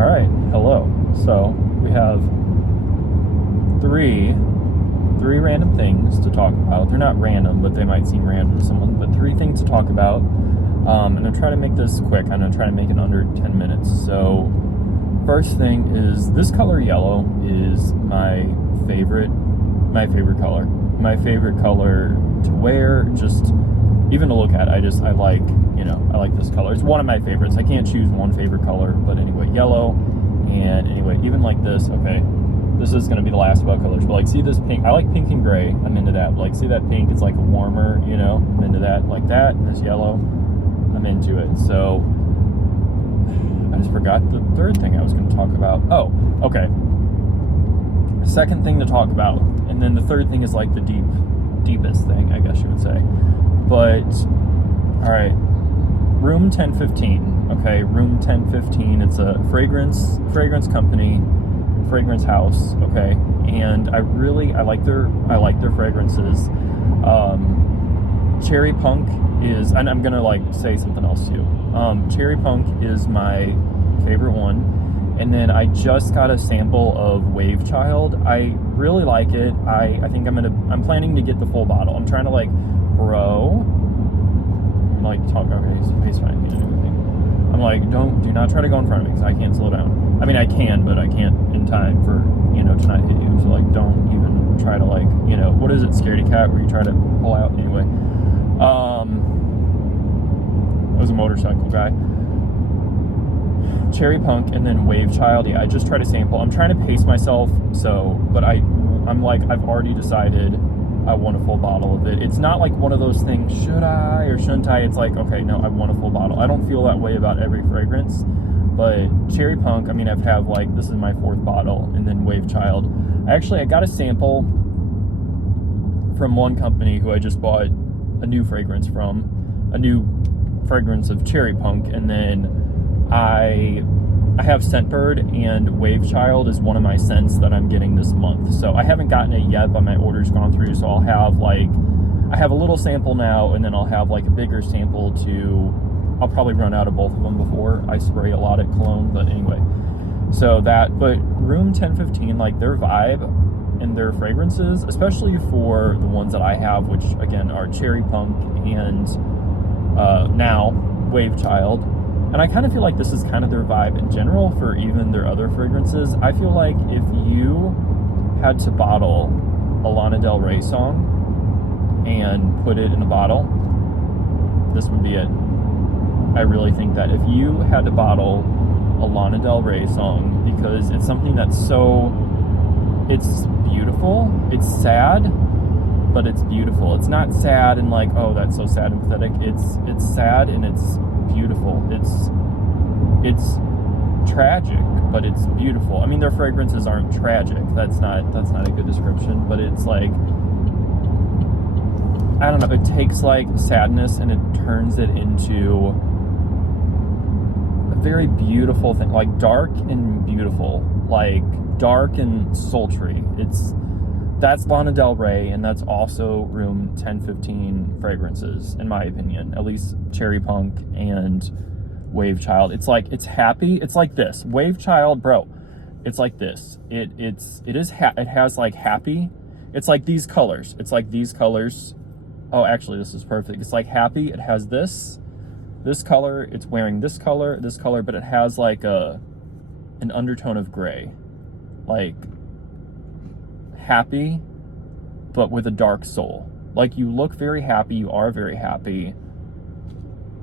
All right, hello. So we have three random things to talk about. They're not random, but they might seem random to someone. But three things to talk about. And I'm trying to make this quick. I'm gonna try to make it under 10 minutes. So first thing is this color yellow is my favorite color. My favorite color to wear, just even to look at. I like this color. It's one of my favorites. I can't choose one favorite color, but anyway, yellow. And anyway, even like this, okay, this is gonna be the last about colors, but like, see this pink, I like pink and gray, I'm into that. Like, see that pink, it's like a warmer, I'm into that, like that, and this yellow, I'm into it. So, I just forgot the third thing I was gonna talk about. Oh, okay. Second thing to talk about, and then the third thing is like the deepest thing, I guess you would say. But, all right, room 1015, okay, room 1015, it's a fragrance company, fragrance house, okay, and I like their fragrances. Cherry Punk is, and I'm gonna like say something else too. Cherry Punk is my favorite one, and then I just got a sample of Wave Child. I really like it. I think I'm planning to get the full bottle. I'm trying to like, talk, okay, he's fine, he didn't do anything. I'm like, do not try to go in front of me, because I can't slow down. I mean, I can, but I can't in time for, to not hit you. So like, don't even try to like, what is it, scaredy cat, where you try to pull out? Anyway, it was a motorcycle guy. Cherry Punk and then Wave Child. Yeah, I just try to sample. I'm trying to pace myself, but I'm like, I've already decided I want a full bottle of it. It's not like one of those things, should I or shouldn't I? It's like, okay, no, I want a full bottle. I don't feel that way about every fragrance, but Cherry Punk, I mean, I've had like, this is my fourth bottle, and then Wave Child. I got a sample from one company who I just bought a new fragrance of Cherry Punk, and then I have Scentbird, and Wave Child is one of my scents that I'm getting this month. So I haven't gotten it yet, but my order's gone through, so I have a little sample now, and then I'll have like a bigger sample I'll probably run out of both of them before I spray a lot at cologne, but anyway. So but room 1015, like their vibe and their fragrances, especially for the ones that I have, which again are Cherry Punk and now Wave Child. And I kind of feel like this is kind of their vibe in general for even their other fragrances. I feel like if you had to bottle a Lana Del Rey song and put it in a bottle, this would be it. I really think that if you had to bottle a Lana Del Rey song, because it's something that's it's beautiful, it's sad, but it's beautiful. It's not sad and like, oh, that's so sad and pathetic. It's sad and it's beautiful. It's tragic, but it's beautiful. I mean, their fragrances aren't tragic. That's not a good description, but it's like, I don't know, it takes like sadness and it turns it into a very beautiful thing, like dark and beautiful, like dark and sultry. That's Lana Del Rey, and that's also room 1015 fragrances, in my opinion, at least Cherry Punk and Wave Child. It's like, it's happy. It's like this. Wave Child, bro, it's like this. It has like happy. It's like these colors. Oh, actually, this is perfect. It's like happy. It has this color. It's wearing this color, but it has like an undertone of gray. Like, happy, but with a dark soul. Like, you look very happy, you are very happy,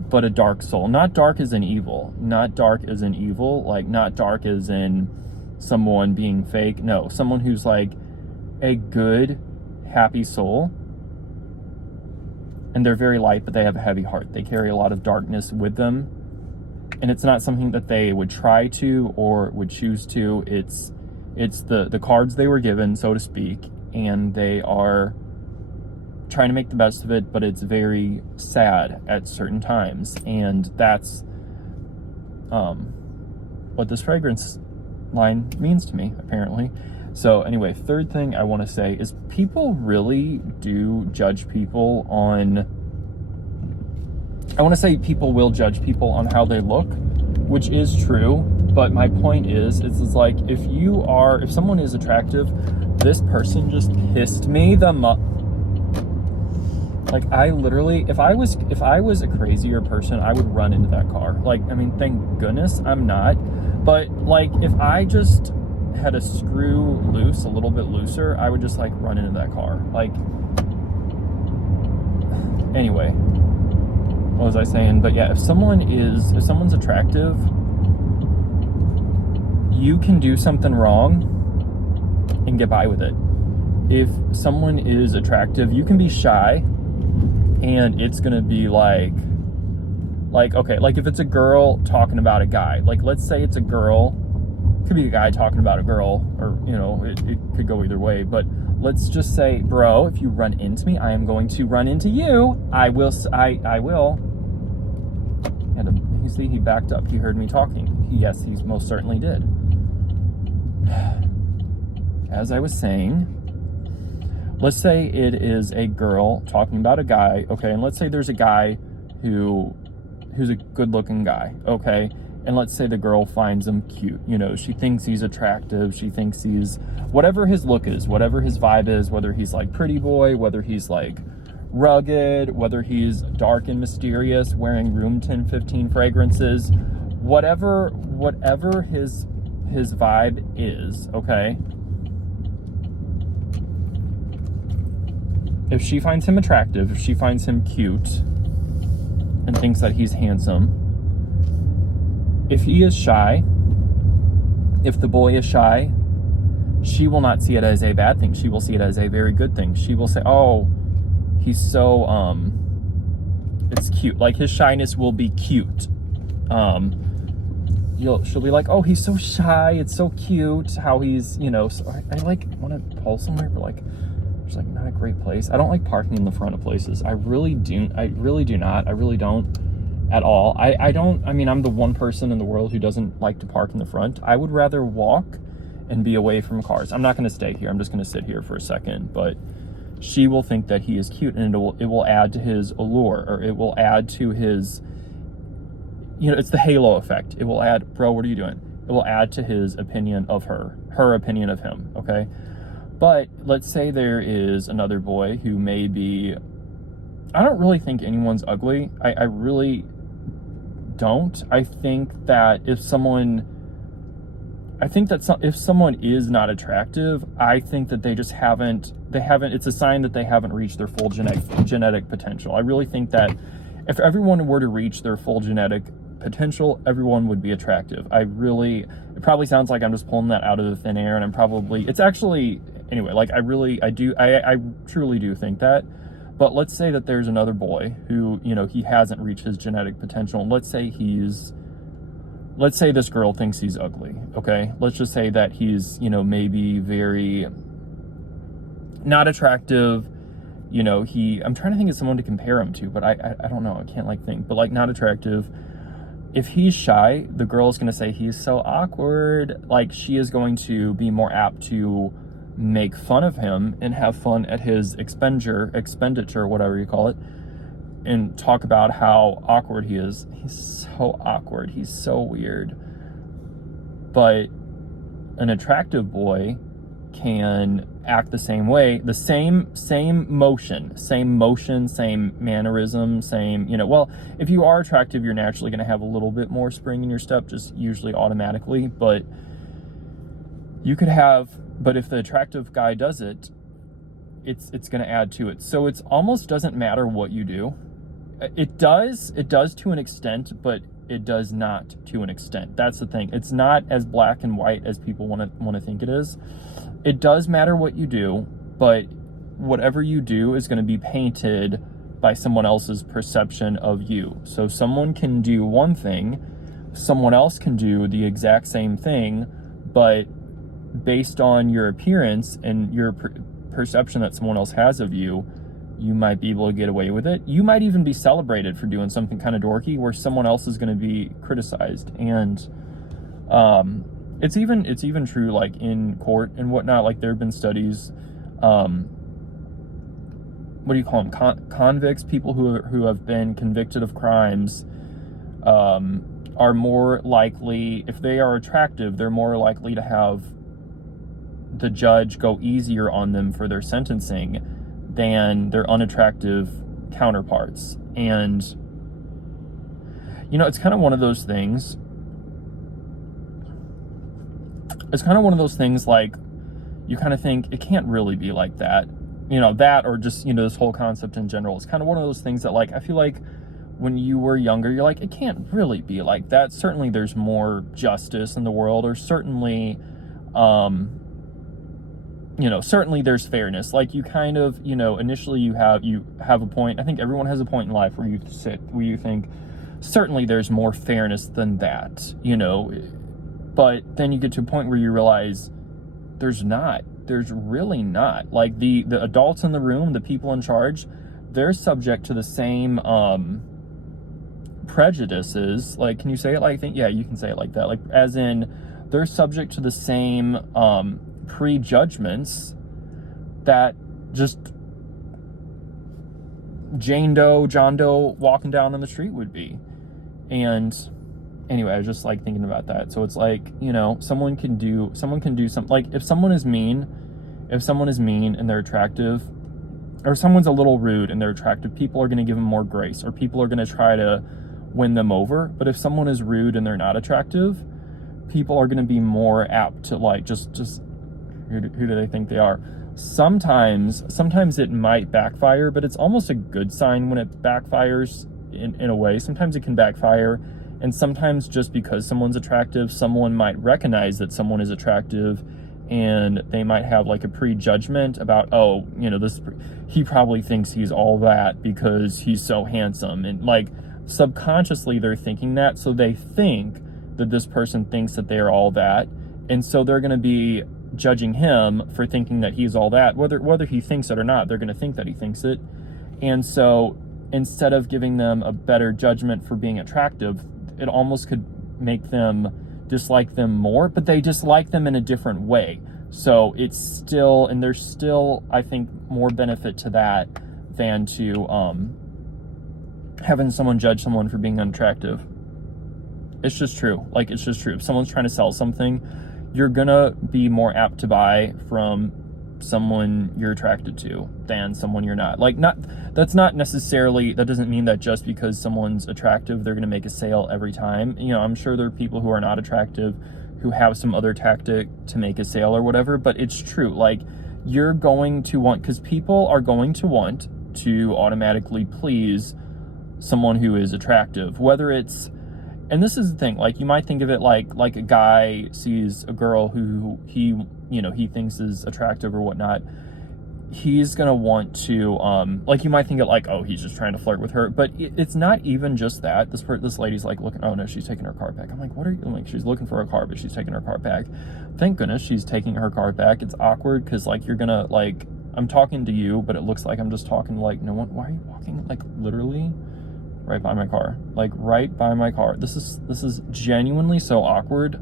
but a dark soul. Not dark as in evil. Like, not dark as in someone being fake. No, someone who's like a good, happy soul. And they're very light, but they have a heavy heart. They carry a lot of darkness with them. And it's not something that they would try to or would choose to. It's the cards they were given, so to speak, and they are trying to make the best of it, but it's very sad at certain times, and that's what this fragrance line means to me, apparently. So anyway, third thing I want to say is people really do judge people on, I want to say people will judge people on how they look, which is true, But my point is, it's like, if someone is attractive, this person just pissed me like, I literally, if I was a crazier person, I would run into that car. Like, I mean, thank goodness I'm not. But like, if I just had a screw loose, a little bit looser, I would just like run into that car. Like, anyway, what was I saying? But yeah, if someone's attractive, you can do something wrong and get by with it. If someone is attractive, you can be shy, and it's gonna be like, okay, like if it's a girl talking about a guy, like let's say it's a girl, could be a guy talking about a girl, or it could go either way, but let's just say, bro, if you run into me, I am going to run into you. I will. And you see, he backed up. He heard me talking. Yes, he most certainly did. As I was saying, let's say it is a girl talking about a guy, okay, and let's say there's a guy who's a good-looking guy, okay, and let's say the girl finds him cute. She thinks he's attractive. She thinks he's whatever his look is, whatever his vibe is, whether he's like pretty boy, whether he's like rugged, whether he's dark and mysterious, wearing room 1015 fragrances, whatever his vibe is, okay? If she finds him attractive, if she finds him cute and thinks that he's handsome, if he is shy, if the boy is shy, she will not see it as a bad thing. She will see it as a very good thing. She will say, oh, he's so, it's cute. Like, his shyness will be cute. She'll be like, oh, he's so shy. It's so cute how he's, so I like want to pull somewhere, but like, it's like not a great place. I don't like parking in the front of places. I really do not. I really don't at all. I mean, I'm the one person in the world who doesn't like to park in the front. I would rather walk and be away from cars. I'm not going to stay here. I'm just going to sit here for a second, but she will think that he is cute, and it will add to his allure, or it will add to his, it's the halo effect. It will add, bro, what are you doing? It will add to his opinion of her opinion of him, okay? But let's say there is another boy who may be, I don't really think anyone's ugly. I really don't. I think that if someone is not attractive, I think that they haven't, it's a sign that they haven't reached their full genetic potential. I really think that if everyone were to reach their full genetic potential, everyone would be attractive. It probably sounds like I'm just pulling that out of the thin air, and it's actually, anyway, like I truly do think that. But let's say that there's another boy who, he hasn't reached his genetic potential, and let's say this girl thinks he's ugly, okay? Let's just say that he's, maybe very not attractive, I'm trying to think of someone to compare him to, but I don't know, I can't think, but like not attractive. If he's shy, the girl is going to say he's so awkward. Like, she is going to be more apt to make fun of him and have fun at his expenditure, whatever you call it, and talk about how awkward he is. He's so awkward. He's so weird. But an attractive boy can act the same way, the same motion, same mannerism, well, if you are attractive, you're naturally going to have a little bit more spring in your step, just usually automatically, but if the attractive guy does it, it's going to add to it. So it's almost doesn't matter what you do. It does to an extent, but it does not to an extent. That's the thing. It's not as black and white as people want to think it is. It does matter what you do, but whatever you do is going to be painted by someone else's perception of you. So someone can do one thing, someone else can do the exact same thing, but based on your appearance and your perception that someone else has of you, you might be able to get away with it. You might even be celebrated for doing something kind of dorky where someone else is going to be criticized. And it's even true, like in court and whatnot. Like, there have been studies, what do you call them, convicts, people who have been convicted of crimes, are more likely, if they are attractive, they're more likely to have the judge go easier on them for their sentencing than their unattractive counterparts. And, you know, it's kind of one of those things. It's kind of one of those things like, you kind of think it can't really be like that. You know, that, or just, you know, this whole concept in general. It's kind of one of those things that, like, I feel like when you were younger, you're like, it can't really be like that. Certainly there's more justice in the world, or certainly, you know, certainly there's fairness. Like, you kind of, you know, initially you have a point. I think everyone has a point in life where you think, certainly there's more fairness than that, you know. But then you get to a point where you realize there's really not. Like, the adults in the room, the people in charge, they're subject to the same prejudices. Like, can you say it like that? Yeah, you can say it like that. Like, as in, they're subject to the same prejudgments that just Jane Doe, John Doe walking down on the street would be. And anyway, I was just like thinking about that. So it's like, you know, someone can do something. Like, if someone is mean and they're attractive, or someone's a little rude and they're attractive, people are going to give them more grace, or people are going to try to win them over. But if someone is rude and they're not attractive, people are going to be more apt to, like, just who do they think they are? Sometimes it might backfire, but it's almost a good sign when it backfires in a way. Sometimes it can backfire. And sometimes, just because someone's attractive, someone might recognize that someone is attractive, and they might have like a prejudgment about, oh, you know, he probably thinks he's all that because he's so handsome. And like, subconsciously they're thinking that. So they think that this person thinks that they're all that. And so they're going to be judging him for thinking that he's all that. Whether he thinks it or not, they're going to think that he thinks it. And so instead of giving them a better judgment for being attractive, it almost could make them dislike them more, but they dislike them in a different way. So it's still, and there's still, I think, more benefit to that than to having someone judge someone for being unattractive. It's just true. Like, it's just true. If someone's trying to sell something, you're gonna be more apt to buy from someone you're attracted to than someone you're not. Like, that doesn't mean that just because someone's attractive, they're going to make a sale every time. You know, I'm sure there are people who are not attractive who have some other tactic to make a sale or whatever, but it's true. Like, you're going to want, because people are going to want to automatically please someone who is attractive, whether it's, and this is the thing, like, you might think of it like a guy sees a girl who he thinks is attractive or whatnot. He's gonna want to, like, you might think it like, oh, he's just trying to flirt with her, but it's not even just that. This lady's like looking, oh no, she's taking her car back. I'm like, what are you, I'm like, she's looking for a car, but she's taking her car back. Thank goodness she's taking her car back. It's awkward, because like, you're gonna, like, I'm talking to you, but it looks like I'm just talking to, like, no one. Why are you walking, like, literally right by my car? Like, right by my car. This is genuinely so awkward.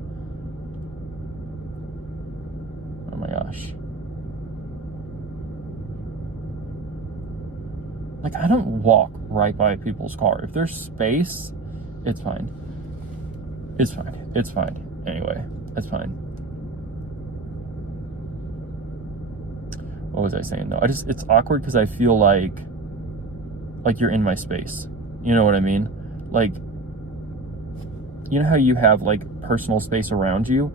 Oh my gosh. Like, I don't walk right by people's car. If there's space, it's fine. It's fine. It's fine. Anyway, it's fine. What was I saying though? It's awkward because I feel like you're in my space. You know what I mean? Like, you know how you have like personal space around you?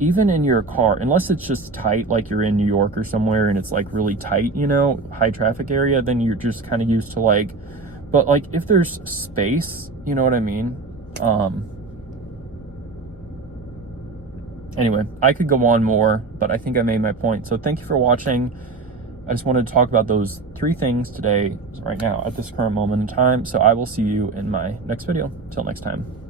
Even in your car, unless it's just tight, like you're in New York or somewhere and it's like really tight, you know, high traffic area, then you're just kind of used to like, but like if there's space, you know what I mean? Anyway, I could go on more, but I think I made my point. So thank you for watching. I just wanted to talk about those 3 things today, right now, at this current moment in time. So I will see you in my next video. Till next time.